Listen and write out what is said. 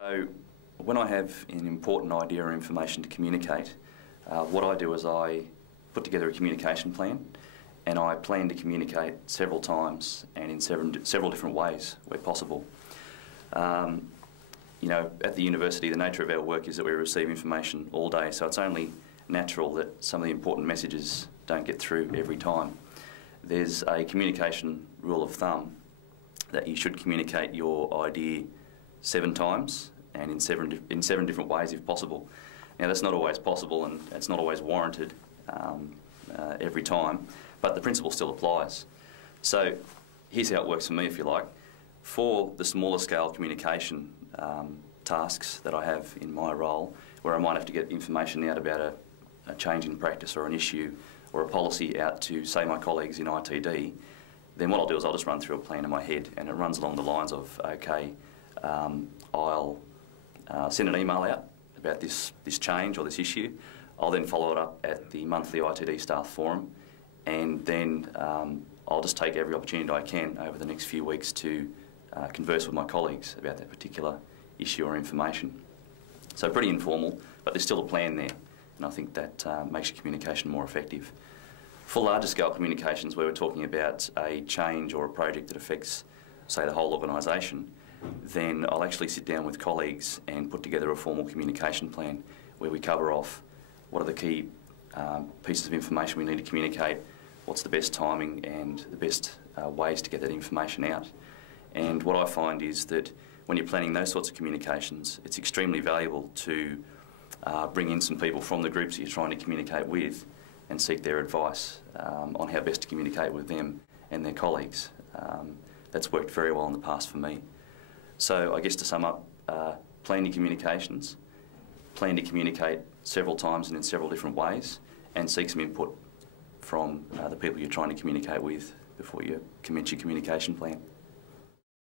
So when I have an important idea or information to communicate, what I do is I put together a communication plan, and I plan to communicate several times and in several different ways where possible. You know, at the university, the nature of our work is that we receive information all day, so it's only natural that some of the important messages don't get through every time. There's a communication rule of thumb that you should communicate your idea 7 times and in seven different ways if possible. Now that's not always possible, and it's not always warranted every time, but the principle still applies. So here's how it works for me, if you like. For the smaller scale communication tasks that I have in my role, where I might have to get information out about a change in practice or an issue or a policy out to, say, my colleagues in ITD, then what I'll do is I'll just run through a plan in my head, and it runs along the lines of, okay, I'll send an email out about this change or this issue. I'll then follow it up at the monthly ITD staff forum, and then I'll just take every opportunity I can over the next few weeks to converse with my colleagues about that particular issue or information. So pretty informal, but there's still a plan there, and I think that makes your communication more effective. For larger scale communications, where we're talking about a change or a project that affects, say, the whole organisation, then I'll actually sit down with colleagues and put together a formal communication plan where we cover off what are the key pieces of information we need to communicate, what's the best timing and the best ways to get that information out. And what I find is that when you're planning those sorts of communications, it's extremely valuable to bring in some people from the groups that you're trying to communicate with and seek their advice on how best to communicate with them and their colleagues. That's worked very well in the past for me. So I guess to sum up, plan your communications, plan to communicate several times and in several different ways, and seek some input from the people you're trying to communicate with before you commence your communication plan.